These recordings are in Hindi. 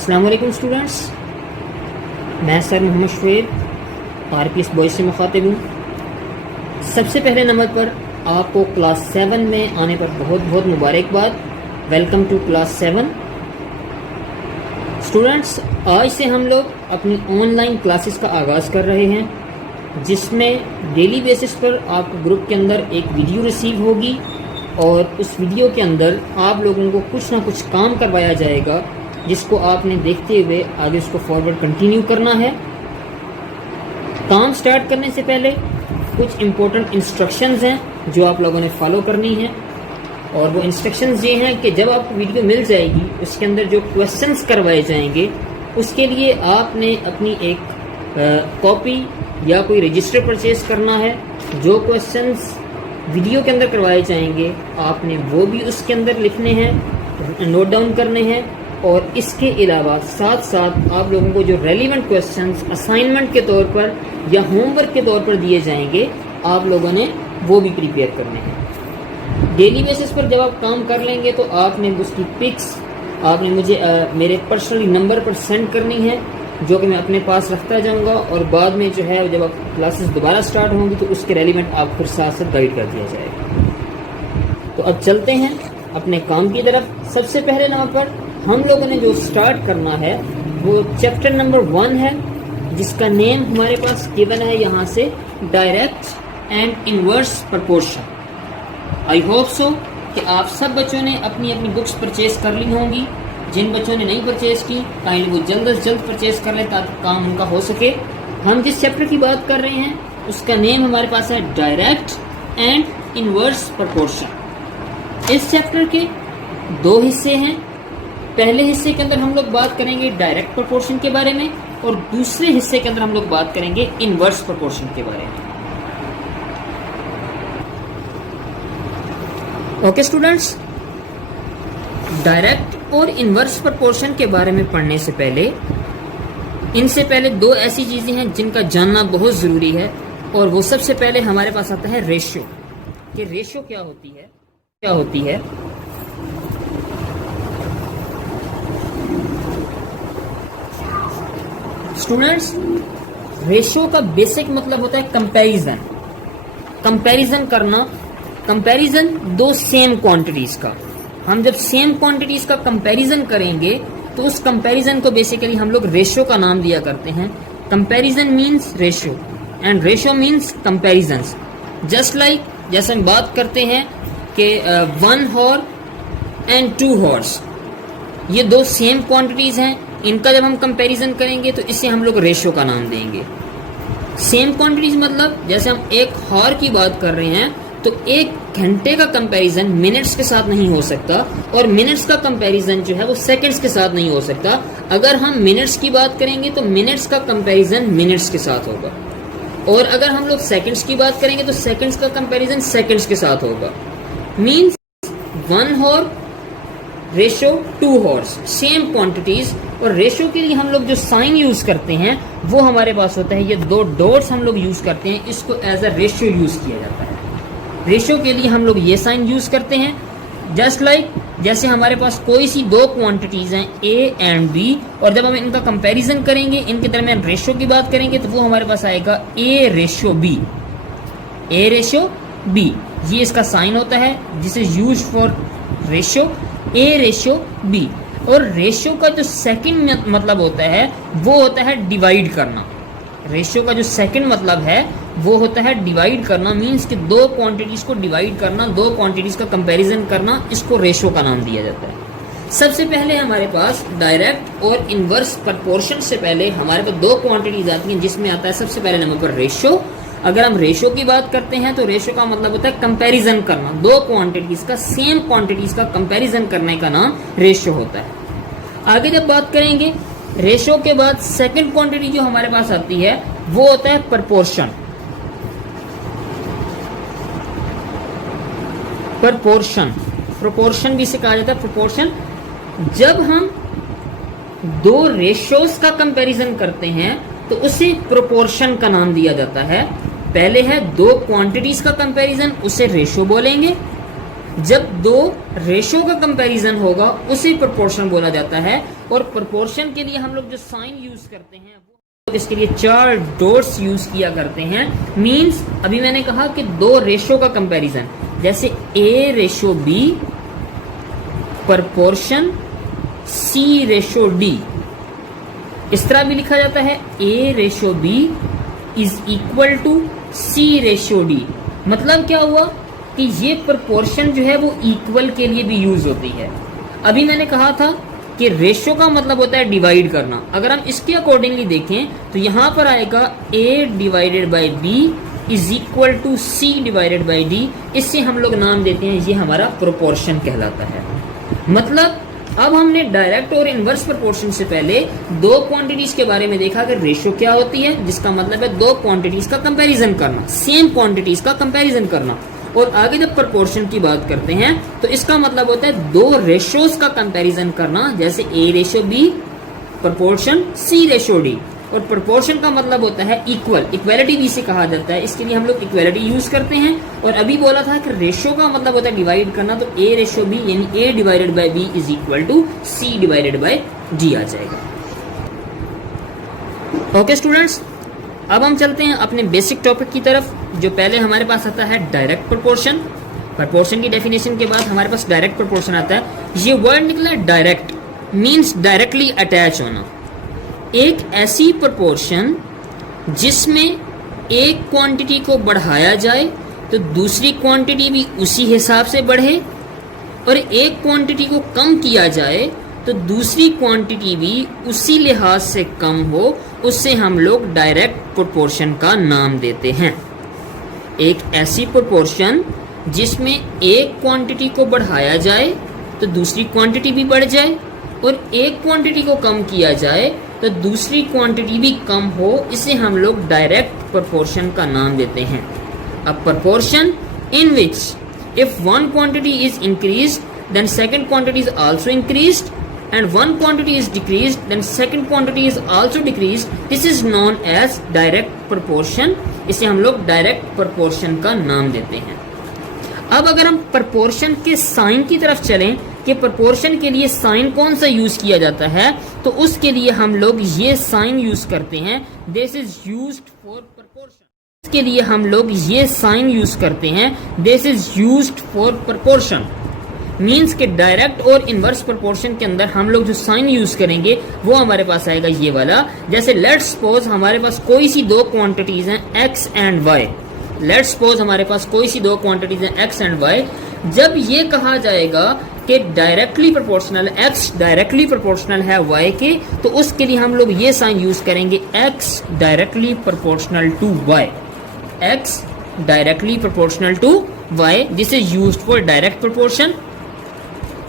अस्सलाम वालेकुम स्टूडेंट्स, मैं sir Mohammad Shoaib RPS boys से मुखातिब हूँ। सबसे पहले नंबर पर आपको क्लास 7 में आने पर बहुत बहुत मुबारकबाद। Welcome to class 7 students. आज से हम लोग अपनी ऑनलाइन क्लासेस का आगाज़ कर रहे हैं, जिसमें डेली बेसिस पर आपको ग्रुप के अंदर एक वीडियो रिसीव होगी और उस वीडियो के अंदर आप लोगों को कुछ ना कुछ काम करवाया जाएगा, जिसको आपने देखते हुए आगे उसको फॉरवर्ड कंटिन्यू करना है। काम स्टार्ट करने से पहले कुछ इम्पोर्टेंट इंस्ट्रक्शंस हैं जो आप लोगों ने फॉलो करनी है, और वो इंस्ट्रक्शंस ये हैं कि जब आपको वीडियो मिल जाएगी उसके अंदर जो क्वेश्चंस करवाए जाएंगे उसके लिए आपने अपनी एक कॉपी या कोई रजिस्टर परचेज करना है। जो क्वेश्चंस वीडियो के अंदर करवाए जाएंगे आपने वो भी उसके अंदर लिखने हैं, नोट डाउन करने हैं, और इसके अलावा साथ साथ आप लोगों को जो रेलिवेंट क्वेश्चंस असाइनमेंट के तौर पर या होमवर्क के तौर पर दिए जाएंगे आप लोगों ने वो भी प्रिपेयर करने हैं। डेली बेसिस पर जब आप काम कर लेंगे तो आपने उसकी पिक्स आपने मुझे मेरे पर्सनली नंबर पर सेंड करनी है, जो कि मैं अपने पास रखता जाऊंगा, और बाद में जो है जब आप क्लासेस दोबारा स्टार्ट होंगी तो उसके रेलिवेंट आपको साथ साथ गाइड कर दिया जाएगा। तो अब चलते हैं अपने काम की तरफ। सबसे पहले नंबर पर हम लोगों ने जो स्टार्ट करना है वो चैप्टर नंबर 1 है, जिसका नेम हमारे पास गिवन है यहाँ से, direct and inverse proportion. I hope so कि आप सब बच्चों ने अपनी अपनी बुक्स परचेज कर ली होंगी। जिन बच्चों ने नहीं परचेज की काइंडली वो जल्द से जल्द परचेज कर लें ताकि काम उनका हो सके। हम जिस चैप्टर की बात कर रहे हैं उसका नेम हमारे पास है डायरेक्ट एंड इनवर्स प्रपोर्शन। इस चैप्टर के 2 हिस्से हैं। पहले हिस्से के अंदर हम लोग बात करेंगे डायरेक्ट प्रोपोर्शन के बारे में, और दूसरे हिस्से के अंदर हम लोग बात करेंगे इनवर्स प्रोपोर्शन के बारे में। ओके स्टूडेंट्स, डायरेक्ट और इनवर्स प्रोपोर्शन के बारे में पढ़ने से पहले इनसे पहले 2 ऐसी चीजें हैं जिनका जानना बहुत जरूरी है, और वो सबसे पहले हमारे पास आता है रेशियो। कि रेशियो क्या होती है स्टूडेंट्स। रेशियो का बेसिक मतलब होता है कंपैरिजन। कंपैरिजन करना, कंपैरिजन 2 सेम क्वांटिटीज का। हम जब सेम क्वांटिटीज का कंपैरिजन करेंगे तो उस कंपैरिजन को बेसिकली हम लोग रेशियो का नाम दिया करते हैं। Comparison means ratio and ratio means comparisons. Just like जैसे हम बात करते हैं कि 1 हॉर्स एंड 2 हॉर्स, ये 2 सेम क्वांटिटीज हैं, इनका जब हम कंपैरिजन करेंगे तो इसे हम लोग रेशियो का नाम देंगे। सेम क्वांटिटीज मतलब जैसे हम 1 हॉर की बात कर रहे हैं तो 1 घंटे का कंपैरिजन मिनट्स के साथ नहीं हो सकता, और मिनट्स का कंपैरिजन जो है वो सेकंड्स के साथ नहीं हो सकता। अगर हम मिनट्स की बात करेंगे तो मिनट्स का कंपैरिजन मिनट्स के साथ होगा, और अगर हम लोग सेकंड्स की बात करेंगे तो सेकंड्स का कंपैरिजन सेकंड्स के साथ होगा। Means 1 hour ratio 2 hours, same quantities. और रेशियो के लिए हम लोग जो साइन यूज करते हैं वो हमारे पास होता है, ये 2 डॉट्स हम लोग यूज करते हैं, इसको एज अ रेशियो यूज किया जाता है। रेशियो के लिए हम लोग ये साइन यूज करते हैं। जस्ट लाइक जैसे हमारे पास कोई सी 2 क्वांटिटीज हैं A एंड B, और जब हम इनका कंपैरिजन करेंगे, इनके दरमियान रेशियो की बात करेंगे तो वो हमारे पास आएगा A ratio B। A ratio B, ये इसका साइन होता है जिसे use for ratio, A ratio B। और रेशियो का जो सेकंड मतलब होता है वो होता है डिवाइड करना। रेशियो का जो सेकंड मतलब है वो होता है डिवाइड करना। मींस कि 2 क्वांटिटीज को डिवाइड करना, 2 क्वांटिटीज का कंपैरिजन करना, इसको रेशियो का नाम दिया जाता है। सबसे पहले हमारे पास डायरेक्ट और इनवर्स प्रोपोर्शन से पहले हमारे पास 2 क्वांटिटीज आती हैं, जिसमें आता है सबसे पहले नंबर पर रेशियो। अगर हम रेशियो की बात करते हैं तो रेशियो का मतलब होता है कंपैरिजन करना, 2 क्वांटिटीज का, सेम क्वांटिटीज का कंपैरिजन करने का नाम रेशियो होता है। आगे जब बात करेंगे रेशियो के बाद सेकंड क्वांटिटी जो हमारे पास आती है वो होता है प्रोपोर्शन। प्रोपोर्शन भी इसे कहा जाता है प्रोपोर्शन। जब हम 2 रेशियोज का कंपैरिजन करते हैं तो उसे प्रोपोर्शन का नाम दिया जाता है। पहले है 2 क्वांटिटीज का कंपैरिजन, उसे रेशियो बोलेंगे। जब 2 रेशो का कंपैरिजन होगा उसे प्रोपोर्शन बोला जाता है। और प्रोपोर्शन के लिए हम लोग जो साइन यूज करते हैं वो इसके लिए 4 डॉट्स यूज किया करते हैं। मींस अभी मैंने कहा कि 2 रेशो का कंपैरिजन, जैसे A ratio B proportion C ratio D, इस तरह भी लिखा जाता है A ratio B is equal to C ratio D। मतलब क्या हुआ कि ये प्रोपोर्शन जो है वो इक्वल के लिए भी यूज होती है। अभी मैंने कहा था कि रेशो का मतलब होता है डिवाइड करना। अगर हम इसके अकॉर्डिंगली देखें तो यहां पर आएगा A divided by B is equal to C divided by D। इससे हम लोग नाम देते हैं, ये हमारा प्रोपोर्शन कहलाता है। मतलब अब हमने डायरेक्ट और इनवर्स प्रोपोर्शन से पहले 2 क्वांटिटीज के बारे में देखा कि रेशो क्या होती है, जिसका मतलब है 2 क्वांटिटीज का कंपैरिजन करना, सेम क्वांटिटीज का कंपैरिजन करना। और आगे जब प्रोपोर्शन की बात करते हैं तो इसका मतलब होता है 2 रेशोज का कंपैरिजन करना, जैसे A ratio B proportion C ratio D। और प्रोपोर्शन का मतलब होता है इक्वल, इक्वालिटी भी इसे कहा जाता है, इसके लिए हम लोग इक्वालिटी यूज करते हैं। और अभी बोला था कि रेशो का मतलब होता है डिवाइड करना, तो A रेशो B यानी A divided by B is equal to C divided by D आ जाएगा। ओके स्टूडेंट्स, अब हम चलते हैं अपने बेसिक टॉपिक की तरफ। जो पहले हमारे पास आता है डायरेक्ट प्रोपोर्शन। प्रोपोर्शन की डेफिनेशन के बाद हमारे पास डायरेक्ट प्रोपोर्शन आता है। ये वर्ड निकला है डायरेक्ट, मींस डायरेक्टली अटैच होना। एक ऐसी प्रोपोर्शन जिसमें एक क्वांटिटी को बढ़ाया जाए तो दूसरी क्वांटिटी भी उसी हिसाब से बढ़े, और एक क्वांटिटी को कम किया जाए तो दूसरी क्वांटिटी भी उसी लिहाज से कम हो, उससे हम लोग डायरेक्ट प्रोपोर्शन का नाम देते हैं। एक ऐसी प्रोपोर्शन जिसमें एक क्वांटिटी को बढ़ाया जाए तो दूसरी क्वांटिटी भी बढ़ जाए, और एक क्वांटिटी को कम किया जाए तो दूसरी क्वांटिटी भी कम हो, इसे हम लोग डायरेक्ट प्रोपोर्शन का नाम देते हैं। अब proportion in which if one quantity is increased then second quantity is also increased, and one quantity is decreased then second quantity is also decreased, this is known as direct proportion। इसे हम लोग डायरेक्ट प्रोपोर्शन का नाम देते हैं। अब अगर हम प्रोपोर्शन के साइन की तरफ चलें कि प्रोपोर्शन के लिए साइन कौन सा यूज किया जाता है, तो उसके लिए हम लोग ये साइन यूज करते हैं, this is used for proportion. इसके लिए हम लोग ये साइन यूज करते हैं, this is used for proportion. Means के डायरेक्ट और इनवर्स प्रोपोर्शन के अंदर हम लोग जो साइन यूज करेंगे वो हमारे पास आएगा ये वाला। जैसे लेट्स सपोज हमारे पास कोई सी 2 क्वांटिटीज हैं x and y। Let's suppose हमारे पास कोई सी 2 क्वांटिटीज हैं x एंड y। जब ये कहा जाएगा कि directly proportional x directly proportional है y के, तो उसके लिए हम लोग ये साइन यूज करेंगे x directly proportional to y। x directly proportional to y, this is used for direct proportion.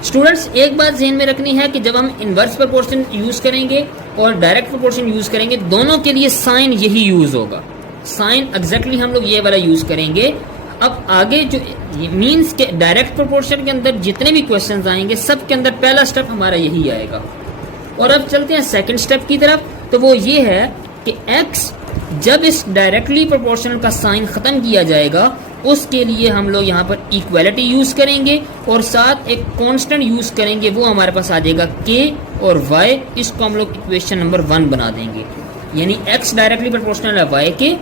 Students, एक बात ध्यान में रखनी है कि जब हम इनवर्स प्रोपोर्शन यूज करेंगे और डायरेक्ट प्रोपोर्शन यूज करेंगे, दोनों के लिए साइन यही यूज होगा। साइन एग्जैक्टली हम लोग ये वाला यूज करेंगे। अब आगे जो मींस के डायरेक्ट प्रोपोर्शन के अंदर जितने भी क्वेश्चंस आएंगे सब के अंदर पहला स्टेप हमारा यही आएगा। और अब चलते हैं सेकंड स्टेप की तरफ, तो वो ये है कि x जब इस डायरेक्टली प्रोपोर्शनल का साइन खत्म किया जाएगा उसके लिए हम लोग यहाँ पर इक्वालिटी यूज करेंगे और साथ एक कांस्टेंट यूज करेंगे, वो हमारे पास आ जाएगा k और y। इसको हम लोग इक्वेशन नंबर 1 बना देंगे। यानी x डायरेक्टली प्रोपोर्शनल है y के,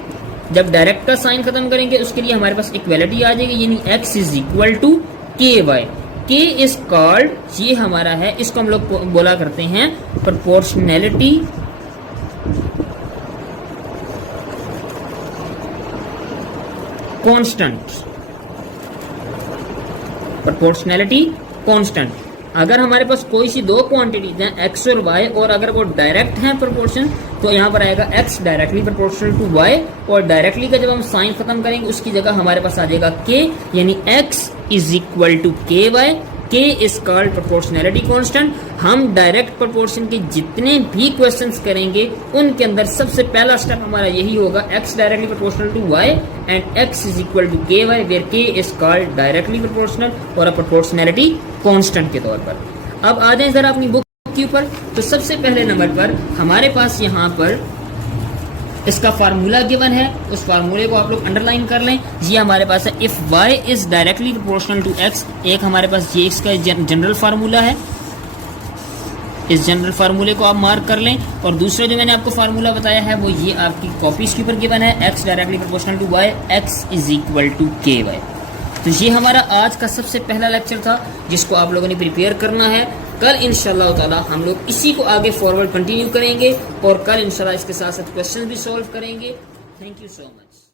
जब डायरेक्ट का साइन खत्म करेंगे उसके लिए हमारे पास इक्वालिटी आ जाएगी, यानी x is equal to ky। k is called, ये हमारा है, इसको हम लोग बोला करते हैं प्रोपोर्शनैलिटी कांस्टेंट। Proportionality constant. अगर हमारे पास कोई सी 2 क्वांटिटीज हैं x और y, और अगर वो डायरेक्ट हैं प्रोपोर्शन, तो यहाँ पर आएगा x directly proportional to y, और डायरेक्टली का जब हम साइन खत्म करेंगे उसकी जगह हमारे पास आ जाएगा k, यानी x is equal to ky। k is called proportionality constant. हम डायरेक्ट प्रोपोर्शन के जितने भी क्वेश्चंस करेंगे उनके अंदर सबसे पहला स्टेप हमारा यही होगा, x directly proportional to y and x is equal to ky, where k is called directly proportional और अ प्रोपोर्शनैलिटी कांस्टेंट के तौर पर। अब आ जाए जरा अपनी बुक के ऊपर, तो सबसे पहले नंबर पर हमारे पास यहाँ पर इसका फार्मूला गिवन है, उस फार्मूले को आप लोग अंडरलाइन कर लें। ये हमारे पास है if y is directly proportional to x। एक हमारे पास ये x का जनरल फार्मूला है, इस जनरल फार्मूले को आप मार्क कर लें। और दूसरा जो मैंने आपको फार्मूला बताया है वो ये आपकी कॉपीज के ऊपर गिवन है, x directly proportional to y, x is equal to ky। तो ये हमारा आज का सबसे पहला लेक्चर था जिसको आप लोगों ने प्रिपेयर करना है। कल इंशाल्लाह ताला हम लोग इसी को आगे फॉरवर्ड कंटिन्यू करेंगे और कल इंशाल्लाह इसके साथ साथ क्वेश्चन भी सॉल्व करेंगे। Thank you so much.